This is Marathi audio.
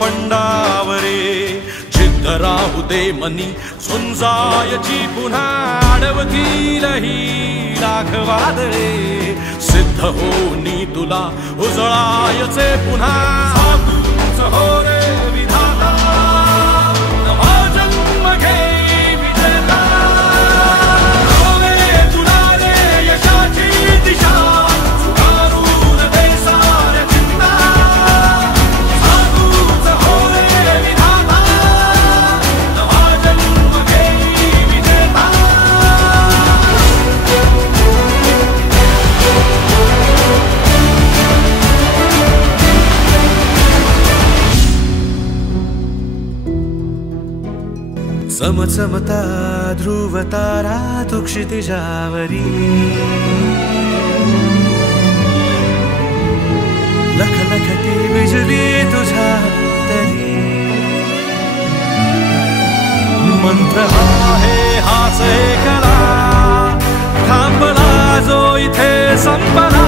पंडावरे जिद्द राहू दे मनी झुंजायची पुन्हा अडवतील ही लाख वादळे सिद्ध होनी तुला उजळायचे पुन्हा साधूच हो रे विधाता नवा जन्म घे विजेता रोवे तुला रे यशाची दिशा सुधारून दे साऱ्या चिंता साधूच हो रे विधाता नवा जन्म घे विजेता चमचमता ध्रुव तारा तू क्षितिजावरी लखलखती बिजली तुझ्या तरी मंत्र आहे हाच एकला थांबला जो इथे संपला